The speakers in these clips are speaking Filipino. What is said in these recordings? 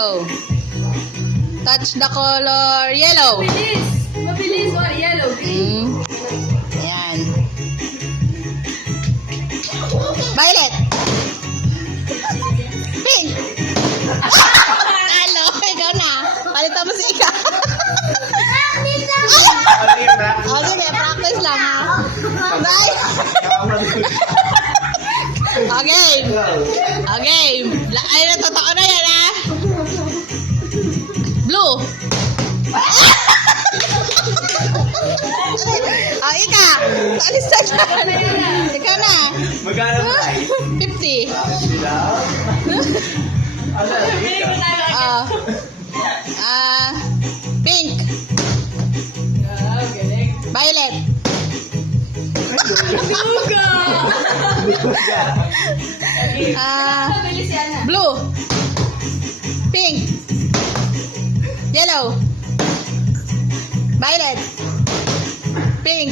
Go. Touch the color yellow. Mabilis! Mabilis! Oh, yellow. Ayan. Violet. Pink. Halo, ikaw na. Palitan mo si Ika. Oh, sige, practice lang ha. Bye. Okay. Okay. Ay, natotoo na yan ha. Blue. Oh, Ika. Alis na dyan. Ikaw na. Magkano price? 50. Pink. Violet. Duga! Mabilis yan ha. Blue. Pink. Yellow. Violet. Pink.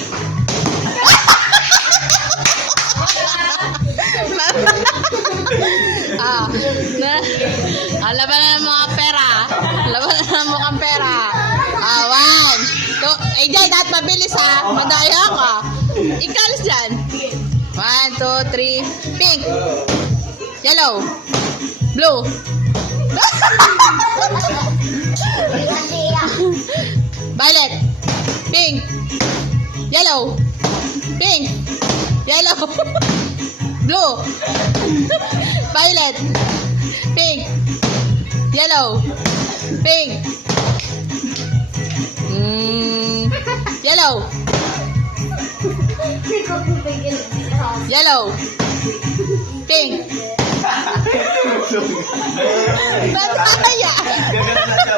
Laban na ng mga pera. Laban na ng mga pera. 1, 2. Jay, dapat mabilis ha. Madaya ka. Ikalis dyan. 1, 2, 3. Pink. Yellow. Blue. Violet. Pink. Yellow. Pink. Yellow. Blue. Violet. Pink. Yellow. Pink. Yellow. Yellow. Pink. Ba't kaya? Gagana na siya.